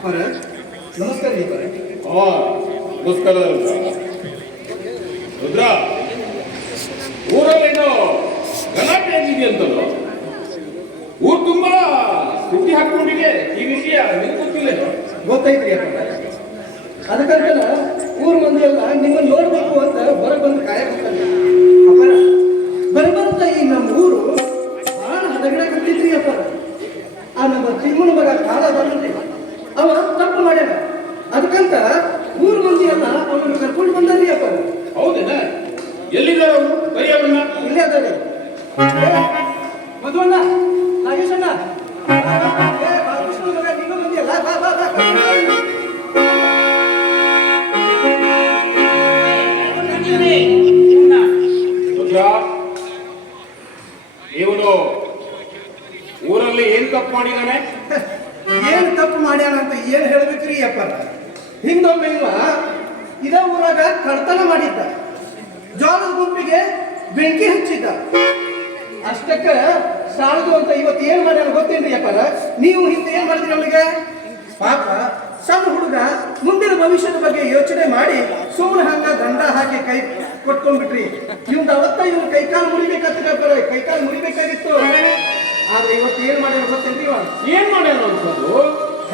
ಅಪ್ಪರ ನಮಸ್ಕಾರ ರೀ ಅಪ್ಪರ. ನಮಸ್ಕಾರ ರುದ್ರ. ಊರಲ್ಲೇನೋ ಗಲಾಟೆ ಆಗಿದೆಯಂತಲ್ಲ, ಊರು ತುಂಬಾ ಸುದ್ದಿ ಹಾಕೊಂಡಿದೆ. ಈ ವಿಷಯ ನಿಮ್ಗೆ ಗೊತ್ತಿಲ್ಲೇನೋ? ಗೊತ್ತೈತ್ರಿ ಅಪ್ಪರ. ಅದಕ್ಕಂತನ ಊರ್ ಮಂದಿ ಎಲ್ಲ ನಿಮ್ಮನ್ನ ನೋಡ್ಬೇಕು ಅಂತ ಹೊರ ಬಂದು ಕಾಯಕತ್ತಲ್ಲ ಅಪ್ಪರ. ಬರಬರ್ತಾ ಈ ನಮ್ಮ ಊರು ಬಹಳ ಹದಗಡ ಕಟ್ಟಿದ್ರಿ ಅಪ್ಪರ. ಆ ನಮ್ಮ ತಿಮ್ಮನ ಮಗ ಕಾಲ ಬರಲ್ರಿ, ಅವ ತಪ್ಪು ಮಾಡ್ಯಾನ. ಅದಕ್ಕಂತ ಊರ್ ಮಂದಿ ಎಲ್ಲ ಅವನನ್ನು ಕರ್ಕೊಂಡು ಬಂದಾರಿ ಅಪ್ಪರ. ಹೌದೇನ? ಎಲ್ಲಿದ್ದಾರೆ ಅವರು? ಕರಿಯವ್ರನ್ನ ಇಲ್ಲೇ ಅದಾರೆ. ಮಧುವಣ್ಣ, ನಾಗೇಶಣ್ಣ, ಬಾಲಕೃಷ್ಣ ಮಗ ನೀನು ಬಂದಿಯಲ್ಲ, ಬಾ ಬಾ ಬಾ. ಇವನು ಊರಲ್ಲಿ ಏನ್ ತಪ್ಪು ಮಾಡಿದಾನೆ? ಏನ್ ತಪ್ಪು ಮಾಡ್ಯಾನ ಅಂತ ಏನ್ ಹೇಳ್ಬೇಕ್ರಿ ಅಪ್ಪರ. ಹಿಂದೊಮ್ಮೆ ಇವ ಇದ ಊರಾಗ ಕಳ್ತನ ಮಾಡಿದ್ದ, ಜೋಳದ ಗುಂಪಿಗೆ ಬೆಂಕಿ ಹಚ್ಚಿದ್ದ. ಅಷ್ಟಕ್ಕ ಸಾಲದು ಅಂತ ಇವತ್ತು ಏನ್ ಮಾಡ್ಯಾನ ಗೊತ್ತೇನ್ರಿ ಅಪ್ಪರ? ನೀವು ಹಿಂದೆ ಏನ್ ಮಾಡಿದ್ರಿ ಅವನಿಗೆ? ಪಾಪ ಸಣ್ಣ ಹುಡುಗ ಮುಂದಿನ ಭವಿಷ್ಯದ ಬಗ್ಗೆ ಯೋಚನೆ ಮಾಡಿ ಸುಮ್ಮನೆ ಹಂಗ ದಂಡ ಹಾಕಿ ಕೈ ಕೊಟ್ಕೊಂಡ್ಬಿಟ್ರಿ. ಇವ್ನ ಅವತ್ತ ಇವ್ನ ಕೈಕಾಲು ಮುರಿಬೇಕಾಗ್ತದಪ್ಪರ, ಕೈಕಾಲು ಮುರಿಬೇಕಾಗಿತ್ತು. ಆದ್ರೆ ಇವತ್ತು ಏನ್ ಮಾಡ್ಯಾನ ಗೊತ್ತೇನ್ರಿ? ಏನ್ ಮಾಡ್ಯಾನ ಅನ್ಸೋದು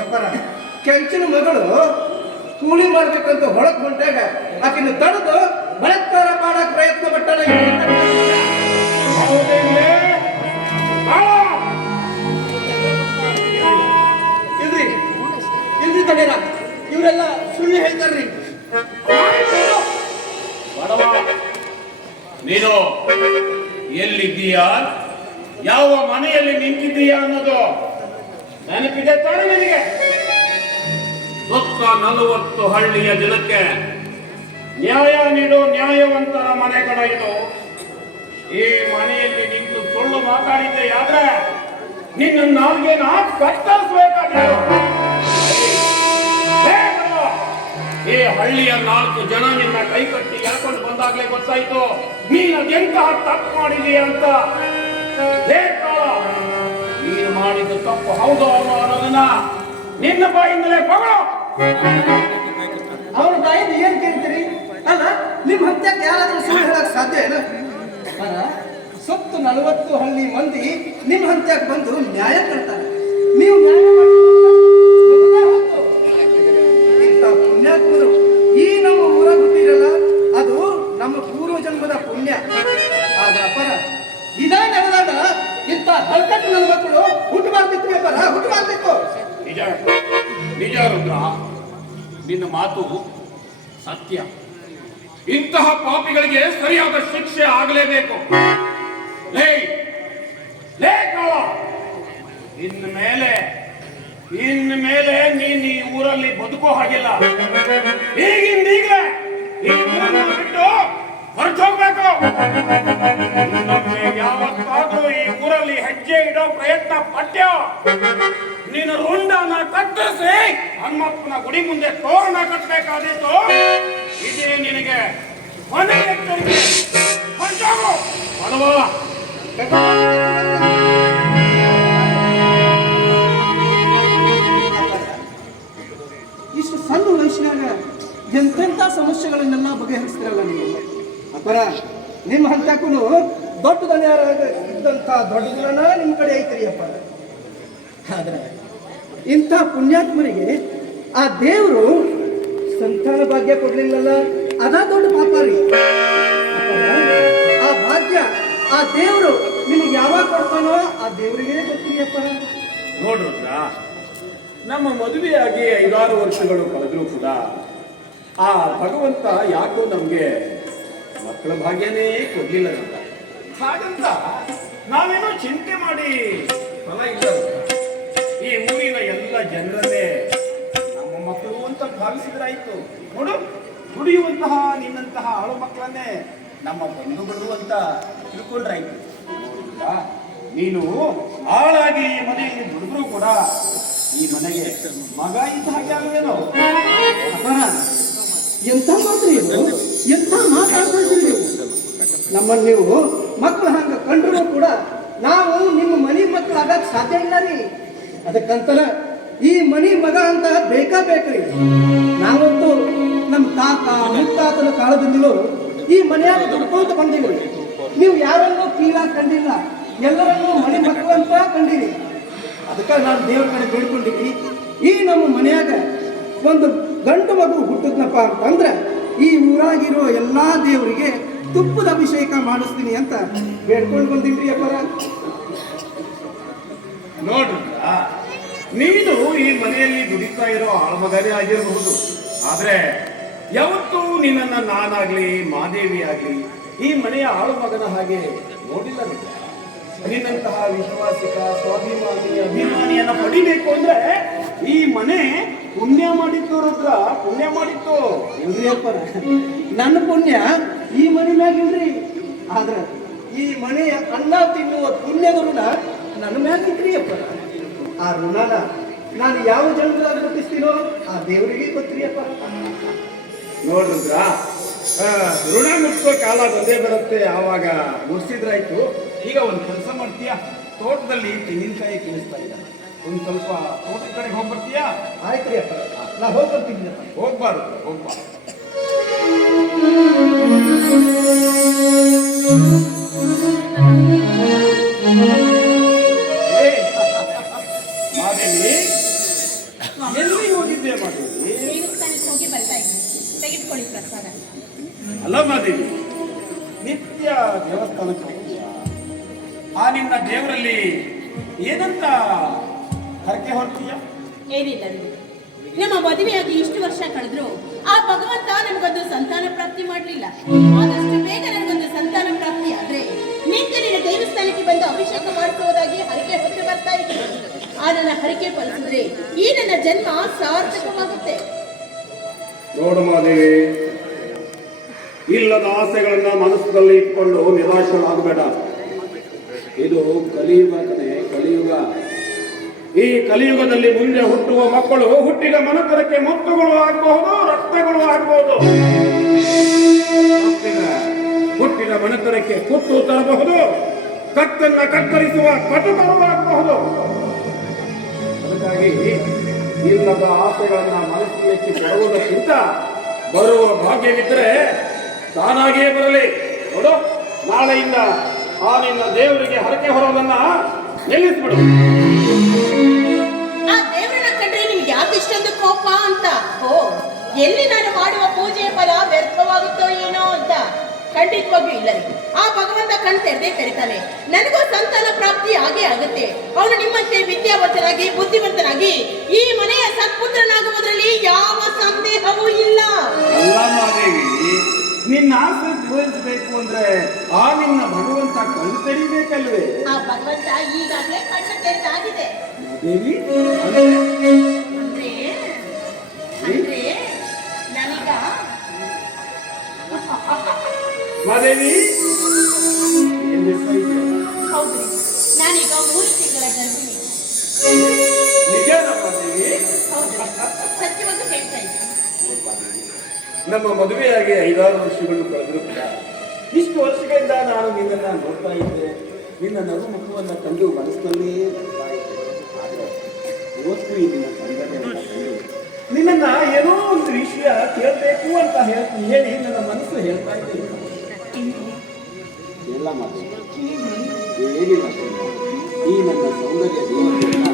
ಅಪ್ಪರ, ಕೆಂಚಿನ ಮಗಳು ಕೂಲಿ ಮಾಡ್ಬೇಕಂತ ಹೊಳಕ್ ಹೊಂಟಾಗ ಆಕಿನ ತಡೆದು ಬಲಾತ್ಕಾರ ಮಾಡಕ್ ಪ್ರಯತ್ನ ಪಟ್ಟಾನ. ಇಲ್ರಿ ಇಲ್ರಿ ತಡೀರ, ಇವರೆಲ್ಲ ಸುಳ್ಳು ಹೇಳ್ತಾರ್ರಿ. ಬಡವ, ನೀನು ಎಲ್ಲಿದ್ದೀಯಾ, ಯಾವ ಮನೆಯಲ್ಲಿ ನಿಂತಿದ್ದೀಯಾ ಅನ್ನೋದು ನೆನಪಿದೆ ತಾನೆ ನಿನಗೆ? ಸುತ್ತ 40 ಹಳ್ಳಿಯ ಜನಕ್ಕೆ ನ್ಯಾಯ ನೀಡೋ ನ್ಯಾಯವಂತರ ಮನೆ ಕಡ ಇದು. ಈ ಮನೆಯಲ್ಲಿ ನಿಂತು ಸುಳ್ಳು ಮಾತಾಡಿದ್ದೆಯಾದ್ರೆ ನಿನ್ನ ನಾಲ್ಗೆನ ಕತ್ತರಿಸಬೇಕಾದ್ರೆ ಈ ಹಳ್ಳಿಯ 4 ಜನ ನಿನ್ನ ಕೈ ಕಟ್ಟಿ ಹೇಳ್ಕೊಂಡು ಬಂದಾಗ್ಲೇ ಗೊತ್ತಾಯ್ತು ನೀನು ಅದೆಂತಹ ತಪ್ಪು ಮಾಡಿದೀಯ ಅಂತ. ನೀನು ಮಾಡಿದ ತಪ್ಪು ಹೌದು ಅನ್ನೋದನ್ನ ನಿನ್ನ ಬಾಯಿಂದಲೇ ಬಗಳು. ಅವ್ರ ಬಾಯಿಂದ ಏನ್ ಕೇಳ್ತೀರಿ? ಅಲ್ಲ, ನಿಮ್ ಹತ್ಯಕ್ಕೆ ಯಾರಾದ್ರೂ ಸುಳ್ಳು ಹೇಳಕ್ ಸಾಧ್ಯ ಏನು? ಸುತ್ತು 40 ಹಳ್ಳಿ ಮಂದಿ ನಿಮ್ ಹತ್ಯಕ್ಕೆ ಬಂದು ನ್ಯಾಯ ಕೇಳ್ತಾರೆ. ನೀವು ನ್ಯಾಯ ಇಂಥ ಪುಣ್ಯಾತ್ಮರು ಈ ನಮ್ಮ ಊರ ಹುಟ್ಟಿರಲ್ಲ, ಅದು ನಮ್ಮ ಪೂರ್ವ ಜನ್ಮದ ಪುಣ್ಯ. ಆದ್ರೆ ಅಪರ ಇದೇ ನಡೆದಾಗ ಇಂಥ ಹಲ್ಕಟ್ಟು ನನ್ನ ಮಕ್ಕಳು ಹುಟ್ಟಬಾರ್ದಿತ್ತು ಅಪರ, ಹುಟ್ಟಬಾರ್ದಿತ್ತು. ನಿಜ ನಿಜ ರುದ್ರ, ನಿನ್ನ ಮಾತು ಸತ್ಯ. ಇಂತಹ ಪಾಪಿಗಳಿಗೆ ಸರಿಯಾದ ಶಿಕ್ಷೆ ಆಗಲೇಬೇಕು. ಇನ್ನು ಮೇಲೆ ನೀನ್ ಈ ಊರಲ್ಲಿ ಬದುಕೋ ಹಾಗಿಲ್ಲ. ಈಗಿಂದೀಗಲೇ ಈ ಊರನ್ನು ಬಿಟ್ಟು ಹೊರಟೋಗ್ಬೇಕು. ಇನ್ನೊಮ್ಮೆ ಯಾವತ್ತಾದ್ರೂ ಈ ಊರಲ್ಲಿ ಹೆಜ್ಜೆ ಇಡೋ ಪ್ರಯತ್ನ ಪಟ್ಟ್ಯೋ ನೀನು ರುಂಡನ ಕತ್ತರಿಸಿ ಹನುಮಪ್ಪನ ಗುಡಿ ಮುಂದೆ ತೋರಣ ಕಟ್ಟಬೇಕಾದೀತು. ಇದೇ ನಿನಗೆ ಮನೆ ಎಚ್ಚರಿಕೆ. ಹೊರಟೋಗು ಬಡವ. ಇಷ್ಟು ಸಣ್ಣ ವಯಸ್ಸಿನಾಗ ಎಂತೆಂಥ ಸಮಸ್ಯೆಗಳನ್ನೆಲ್ಲ ಬಗೆಹರಿಸ್ತಿರಲ್ಲ ನೀವು ಅಪರ. ನಿಮ್ಮ ಹಂತಕ್ಕೂ ದೊಡ್ಡ ದಣಿಯಾರಾಗ ಇದ್ದಂಥ ದೊಡ್ಡ ಗುಣನ ನಿಮ್ಮ ಕಡೆ ಐತ್ರಿ ಅಪ್ಪ. ಆದ್ರೆ ಇಂಥ ಪುಣ್ಯಾತ್ಮರಿಗೆ ಆ ದೇವರು ಸಂತಾನ ಭಾಗ್ಯ ಕೊಡ್ಲಿಲ್ಲಲ್ಲ, ಅದ ದೊಡ್ಡ ಪಾಪ ರೀ. ಆ ಭಾಗ್ಯ ಆ ದೇವರು ನಿಮಗೆ ಯಾವಾಗ ಕೊಡ್ತಾನೋ ಆ ದೇವರಿಗೆ ಗೊತ್ತಿರಿ ಅಪ್ಪ. ನೋಡ್ರ, ನಮ್ಮ ಮದುವೆಯಾಗಿ 5-6 ವರ್ಷಗಳು ಕಳೆದ್ರೂ ಕೂಡ ಆ ಭಗವಂತ ಯಾಕೋ ನಮ್ಗೆ ಮಕ್ಕಳ ಭಾಗ್ಯನೇ ಕೊಡ್ಲಿಲ್ಲ ಅಂತ. ಹಾಗಂತ ನಾವೇನೋ ಚಿಂತೆ ಮಾಡಿ ಫಲ ಇಲ್ಲ. ಈ ಊರಿನ ಎಲ್ಲ ಜನರನ್ನೇ ನಮ್ಮ ಮಕ್ಕಳು ಅಂತ ಭಾವಿಸಿದ್ರಾಯ್ತು. ನೋಡು, ದುಡಿಯುವಂತಹ ನಿನ್ನಂತಹ ಆಳು ಮಕ್ಕಳನ್ನೇ ನಮ್ಮ ಬಂಧುಗಳು ಅಂತ ತಿಳ್ಕೊಂಡ್ರಾಯ್ತು. ನೀನು ಆಳಾಗಿ ಈ ಮನೆಯಲ್ಲಿ ದುಡಿದ್ರೂ ಕೂಡ ಈ ಮನೆಗೆ ಮಗ ಇದ್ದ ಹಾಗೆ ಆಗುವೇನೋ. ಎಂತ ಮಾತ್ರ ಎಂತ ಮಾತಾಡ್ತಾ ಇದ್ದೀರಿ ನೀವು? ನಮ್ಮನ್ನು ನೀವು ಮಕ್ಕಳು ಹಂಗ ಕಂಡ್ರು ಕೂಡ ನಾವು ನಿಮ್ಮ ಮನೆ ಮಕ್ಕಳು ಆಗಕ್ಕೆ ಸಾಧ್ಯ ಇಲ್ಲ ರೀ. ಅದಕ್ಕಂತಲ ಈ ಮನಿ ಮಗ ಅಂತ ಬೇಕಾ ಬೇಕ್ರಿ. ನಾವಂತೂ ನಮ್ಮ ತಾತ ಮುತ್ತಾತನ ಕಾಲದಿಂದಲೂ ಈ ಮನೆಯಾಗ ದುಡ್ಕೊಂತ ಬಂದಿವಿ. ನೀವು ಯಾರನ್ನೂ ಕೀಳಾಗಿ ಕಂಡಿಲ್ಲ, ಎಲ್ಲರನ್ನೂ ಮನೆ ಮಕ್ಕಳು ಅಂತ ಕಂಡಿರಿ. ಅದಕ್ಕೆ ನಾನು ದೇವ್ರ ಕಡೆ ಬೇಡ್ಕೊಂಡಿವಿ, ಈ ನಮ್ಮ ಮನೆಯಾಗ ಒಂದು ಗಂಡು ಮಗು ಹುಟ್ಟಿದ್ನಪ್ಪ ಅಂತಂದ್ರೆ ಈ ಊರಾಗಿರೋ ಎಲ್ಲಾ ದೇವರಿಗೆ ತುಪ್ಪದ ಅಭಿಷೇಕ ಮಾಡಿಸ್ತೀನಿ ಅಂತ ಬೇಡ್ಕೊಂಡು ಬಂದಿನ್ರಿ ಅಪ್ಪರ. ನೋಡ್ರಿ, ನೀನು ಈ ಮನೆಯಲ್ಲಿ ದುಡಿತಾ ಇರೋ ಆಳ್ಮಗನೇ ಆಗಿರಬಹುದು. ಆದ್ರೆ ಯಾವತ್ತೂ ನಿನ್ನನ್ನ ನಾನಾಗ್ಲಿ ಮಾದೇವಿ ಆಗ್ಲಿ ಈ ಮನೆಯ ಆಳುಮಗನ ಹಾಗೆ ನೋಡಿಲ್ಲ. ನಿನ್ನಂತಹ ವಿಶ್ವಾಸಿಕ ಸ್ವಾಭಿಮಾನಿ ಅಭಿಮಾನಿಯನ್ನ ಪಡಿಬೇಕು ಅಂದ್ರೆ ಈ ಮನೆ ಪುಣ್ಯ ಮಾಡಿತ್ತು ರುದ್ರ, ಪುಣ್ಯ ಮಾಡಿತ್ತು. ಇಲ್ರಿ ಅಪ್ಪರ, ನನ್ನ ಪುಣ್ಯ ಈ ಮನೆ ಮ್ಯಾಗಿಲ್ರಿ. ಆದ್ರೆ ಈ ಮನೆಯ ಅನ್ನ ತಿನ್ನುವ ಪುಣ್ಯದ ಋಣ ನನ್ನ ಮ್ಯಾಗಿದ್ರಿ ಅಪ್ಪರ. ಆ ಋಣನ ನಾನು ಯಾವ ಜನ್ಮದಾಗ ಮುಟ್ಟಿಸ್ತೀನೋ ಆ ದೇವರಿಗೆ ಗೊತ್ತ್ರಿ ಅಪ್ಪರ. ನೋಡ್ರಿದ್ರ, ಋಣ ಮುಟ್ಸೋ ಕಾಲ ಬಂದೇ ಬರುತ್ತೆ, ಆವಾಗ ಮುಟ್ಸಿದ್ರಾಯ್ತು. ಈಗ ಒಂದು ಕೆಲಸ ಮಾಡ್ತೀಯಾ, ತೋಟದಲ್ಲಿ ತೆಂಗಿನಕಾಯಿ ಕಿಳಿಸ್ತಾ ಇದ್ದ, ಒಂದು ಸ್ವಲ್ಪ ತೋಟದ ಕಡೆಗೆ ಹೋಗ್ಬರ್ತೀಯಾ? ಆಯ್ತ್ರಿ ಅಪ್ಪರ, ನಾ ಹೋಗ್ಬರ್ತೀನಿ. ಹೋಗ್ಬಾರ್ದು, ಹೋಗ್ಬಾರ್ದು. ಮಾದೇವಿ, ಎಲ್ಲಿ ಹೋಗಿದ್ದೆ ಮಾದೇವಿ? ದೇವಸ್ಥಾನಕ್ಕೆ ಹೋಗಿ ಬರ್ತಾ ಇದ್ದೀನಿ, ತೆಗೆದುಕೊಳ್ಳಿ ಪ್ರಸಾದ. ಅಲ್ಲ ಮಾದೇವಿ, ನಿತ್ಯ ದೇವಸ್ಥಾನಕ್ಕೆ ಹೋಗ್ತೀಯ, ಆ ನಿನ್ನ ದೇವರಲ್ಲಿ ಏನಂತ ಹರಕೆ ಹೊರ್ತೀಯ? ಏನಿಲ್ಲ ರೀ, ನಮ್ಮ ಮದುವೆಯಾಗಿ ಇಷ್ಟು ವರ್ಷ ಕಳೆದ್ರು ಆ ಭಗವಂತ ನನಗೊಂದು ಸಂತಾನ ಪ್ರಾಪ್ತಿ ಮಾಡಲಿಲ್ಲ. ಆದಷ್ಟು ಬೇಗ ನನಗೊಂದು ಸಂತಾನ ಪ್ರಾಪ್ತಿ ಆದ್ರೆ ನಿತ್ಯ ನಿನ್ನ ದೇವಸ್ಥಾನಕ್ಕೆ ಬಂದು ಅಭಿಷೇಕ ಮಾಡಿಸುವುದಾಗಿ ಹರಕೆ ಹೊತ್ತು ಬರ್ತಾ ಇದ್ದೀನಿ. ಆ ನನ್ನ ಹರಕೆ ಫಲಿಸಿದ್ರೆ ಈ ನನ್ನ ಜನ್ಮ ಸಾರ್ಥಕವಾಗುತ್ತೆ. ನೋಡು ಮಾದೇವಿ, ಇಲ್ಲದ ಆಸೆಗಳನ್ನ ಮನಸ್ಸಿನಲ್ಲಿ ಇಟ್ಕೊಂಡು ನಿರಾಶರಾಗಬೇಡ. ಇದು ಕಲಿಯುಗ ಕಣೆ, ಕಲಿಯುಗ. ಈ ಕಲಿಯುಗದಲ್ಲಿ ಮುಂದೆ ಹುಟ್ಟುವ ಮಕ್ಕಳು ಹುಟ್ಟಿದ ಮನತರಕ್ಕೆ ಮುತ್ತುಗಳು ಆಗಬಹುದು, ರಕ್ತಗಳು ಆಗಬಹುದು. ಹುಟ್ಟಿದ ಮನತರಕ್ಕೆ ಕುತ್ತು ತರಬಹುದು, ಕತ್ತನ್ನ ಕತ್ತರಿಸುವ ಕಟುಕರು ಆಗಬಹುದು. ಅದಕ್ಕಾಗಿ ಇಲ್ಲದ ಆಸೆಗಳನ್ನ ಮನಸ್ಸಿನಲ್ಲಿ ಕೊಡುವುದಕ್ಕಿಂತ ಬರುವ ಭಾಗ್ಯವಿದ್ರೆ ತಾನಾಗಿಯೇ ಬರಲಿ. ನೋಡು, ನಾಳೆಯಿಂದ ಆ ನಿನ್ನ ದೇವರಿಗೆ ಹರಕೆ ಹೊರೋದನ್ನ ನಿಲ್ಲಿಸ್ಬಿಡು. ಆ ದೇವರನ್ನ ಕಂಡ್ರೆ ನಿಮ್ಗೆ ಯಾಕೆ ಇಷ್ಟೊಂದು ಕೋಪ ಅಂತ? ಓ, ಎಲ್ಲಿ ನಾನು ಮಾಡುವ ಪೂಜೆಯ ಫಲ ವ್ಯರ್ಥವಾಗುತ್ತೋ ಏನೋ ಅಂತ? ಖಂಡಿತವಾಗ್ಲೂ ಇಲ್ಲ ರೀ. ಆ ಭಗವಂತ ಕಣ್ ತೆರೆದೇ ತೆರಿತಾನೆ. ನನಗೂ ಸಂತಾನ ಪ್ರಾಪ್ತಿ ಆಗೇ ಆಗುತ್ತೆ. ಅವನು ನಿಮ್ಮಂತೆ ವಿದ್ಯಾವಂತನಾಗಿ ಬುದ್ಧಿವಂತನಾಗಿ ಈ ಮನೆಯ ಸತ್ಪುತ್ರನಾಗುವುದರಲ್ಲಿ ಯಾವ ಸಂದೇಹವೂ ಇಲ್ಲ. ಅಲ್ಲ ಮಾದೇವಿ, ನಿನ್ನ ಆಸೆ ಪೂರೈಸಬೇಕು ಅಂದ್ರೆ ಆ ನಿನ್ನ ಭಗವಂತ ಕಣ್ಣು ತೆರೀಬೇಕಲ್ವೇ? ಆ ಭಗವಂತ ಈಗಾಗಲೇ ಕಣ್ಣು ತೆರೆದಾಗಿದೆ. ದೇವಿ, ಅಂದ್ರೆ ಅಂದ್ರೆ ನಾನೀಗ ಮಾದೇವಿ ಹೌದ್ರಿ, ನಾನೀಗ 3 ತಿಂಗಳ ಗರ್ಭಿಣಿ. ನಿಜಾನ ಮಾದೇವಿ? ಹೌದ್ರಿ, ಸತ್ಯವಾಗಿ ಹೇಳ್ತಾ ಇದ್ದೀನಿ. ನಮ್ಮ ಮದುವೆಯಾಗಿ 5-6 ವರ್ಷಗಳು ಕಳೆದ್ರು ಕೂಡ ಇಷ್ಟು ವರ್ಷಗಳಿಂದ ನಾನು ನಿನ್ನನ್ನ ನೋಡ್ತಾ ಇದ್ದೆ. ನಿನ್ನ ನಗು ಮುಖವನ್ನ ಕಂಡು ಮನಸ್ಸಿನಲ್ಲಿ ಬರ್ತಾ ಇದ್ದೆ. ಆದ್ರೆ ಇವತ್ತು ಈ ನಿನ್ನ ಸಂಘಟನೆ ನಿನ್ನನ್ನ ಏನೋ ಒಂದು ವಿಷಯ ಕೇಳಬೇಕು ಅಂತ ಹೇಳಿ ನನ್ನ ಮನಸ್ಸು ಹೇಳ್ತಾ ಇದ್ದೆ. ಎಲ್ಲ ಮಾತು ಏನಿಲ್ಲ, ಈ ನನ್ನ ಸೌಂದರ್ಯ ದೇವರ